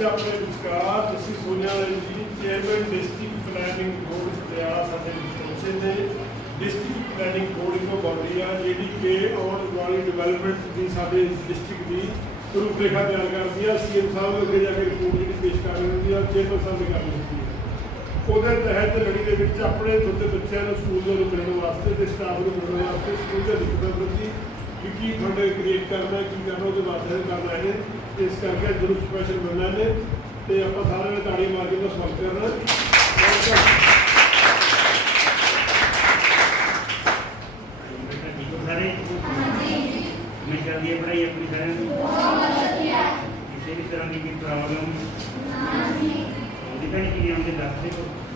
ਅੱਜ ਆਪਣੇ ਵਿਚਾਰ ਤੁਸੀਂ ਸੁਣਿਆ ਜੀ chairman district planning board Patiala ਸਾਡੇ ਪਹੁੰਚੇ ਨੇ। ਡਿਸਟ੍ਰਿਕਟ ਪਲੈਨਿੰਗ ਬੋਰਡ ਇੱਕ ਬੋਡੀ ਆ ਜਿਹੜੀ ਕਿ ਆਉਣ ਵਾਲੀ ਡਿਵੈਲਪਮੈਂਟ ਦੀ ਸਾਡੇ ਡਿਸਟ੍ਰਿਕਟ ਦੀ ਰੂਪ ਰੇਖਾ ਤਿਆਰ ਕਰਦੀ ਆ। ਸੀਐਮ ਸਾਹਿਬ ਅੱਗੇ ਜਾ ਕੇ ਰਿਪੋਰਟ ਜਿਹੜੀ ਪੇਸ਼ ਕਰ ਹੁੰਦੀ ਆ ਚੇਅਰਮੈਨ ਸਾਹਿਬ ਦੇ ਕਰ ਹੁੰਦੀ ਆ। ਉਹਦੇ ਤਹਿਤ ਲੜੀ ਦੇ ਵਿੱਚ ਆਪਣੇ ਦੁੱਧ ਬੱਚਿਆਂ ਨੂੰ ਸਕੂਲ ਦੇ ਮਿਲਣ ਵਾਸਤੇ ਤੇ ਸਟਾਫ ਨੂੰ ਮਿਲਣ ਵਾਸਤੇ ਸਕੂਲ ਦੇ ਦਿੱਕਤਾਂ ਪ੍ਰਤੀ ਕਿ ਕੀ ਤੁਹਾਡੇ ਕ੍ਰੀਏਟ ਕਰਨਾ ਹੈ, ਕੀ ਕਰਨਾ ਉਹਦੇ ਵਾਸਤੇ ਕਰਨਾ ਹੈ ਤੇ ਇਸ ਕਰਕੇ ਜ਼ਰੂਰ ਸਪੈਸ਼ਲ ਮਿਲਣਾ ਨੇ ਤੇ ਆਪਾਂ ਸਾਰਿਆਂ ਨੇ ਤਾੜੀ ਮਾਰ ਕੇ ਉਹਦਾ ਸਵਾਗਤ ਕਰਨਾ ਬੇਟਾ ਠੀਕ ਹੋ ਸਾਰੇ ਮੈਂ ਚੱਲਦੀ ਹੈ ਪੜ੍ਹਾਈ ਆਪਣੀ ਸਾਰਿਆਂ ਦੀ ਕਿਸੇ ਵੀ ਤਰ੍ਹਾਂ ਦੀ ਕੋਈ ਪ੍ਰੋਬਲਮ ਉਹਦੀ ਤਾਂ ਨਹੀਂ ਆਉਂਦੇ ਦੱਸ ਦੇ ਕੋ ਵਧੀਆ ਹੈ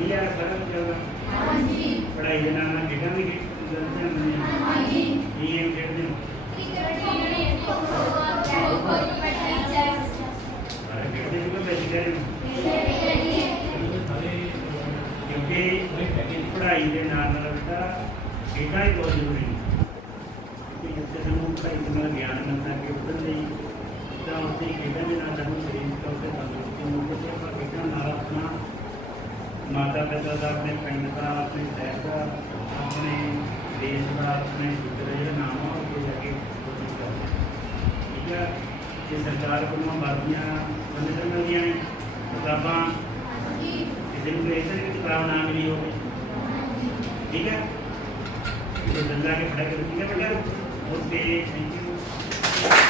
ਸਾਰਾ ਕੁਝ ਚੱਲਦਾ ਪੜ੍ਹਾਈ ਦੇ ਨਾਲ ਨਾਲ ਖੇਡਾਂ ਵੀ ਗਲਤੀਆਂ ਨਹੀਂ ਕੀ ਹੈ ਖੇਡਦੇ ਹੋ ਸਾਰੇ ਖੇਡਦੇ ਵੀ ਤਾਂ ਬੈਠ ਗਏ ਕਿਉਂਕਿ ਪੜ੍ਹਾਈ ਦੇ ਨਾਲ ਨਾਲ ਬੇਟਾ ਖੇਡਾਂ ਹੀ ਬਹੁਤ ਜ਼ਰੂਰੀ ਨੇ ਕਿ ਜਿੱਥੇ ਸਾਨੂੰ ਪੜ੍ਹਾਈ ਦੇ ਨਾਲ ਗਿਆਨ ਮਿਲਦਾ ਕਿ ਉੱਧਰ ਲਈ ਤਾਂ ਉੱਥੇ ਹੀ ਖੇਡਾਂ ਦੇ ਨਾਲ ਮਾਤਾ ਪਿਤਾ ਦਾ ਆਪਣੇ ਪਿੰਡ ਦਾ ਆਪਣੇ ਸ਼ਹਿਰ ਦਾ ਆਪਣੇ ਦੇਸ਼ ਦਾ ਆਪਣੇ ਜਿੱਥੇ ਦਾ ਜਿਹੜਾ ਨਾਮ ਆ ਉਹ ਜਾ ਕੇ ਕੋਸ਼ਿਸ਼ ਕਰਦੇ ਹਾਂ। ਠੀਕ ਹੈ ਕਿ ਸਰਕਾਰ ਕੋਲੋਂ ਵਰਦੀਆਂ ਬੰਦੇ ਮਿਲਦੀਆਂ ਨੇ ਕਿਤਾਬਾਂ ਕਿਸੇ ਨੂੰ ਇਸ ਤਰ੍ਹਾਂ ਦੀ ਕਿਤਾਬ ਨਾ ਮਿਲੀ ਹੋਵੇ ਠੀਕ ਹੈ ਇਹ ਬੰਦਾ ਕੇ ਪੜਾ ਕੇ ਠੀਕ ਹੈ ਬੇਟਾ ਓਕੇ ਥੈਂਕ ਯੂ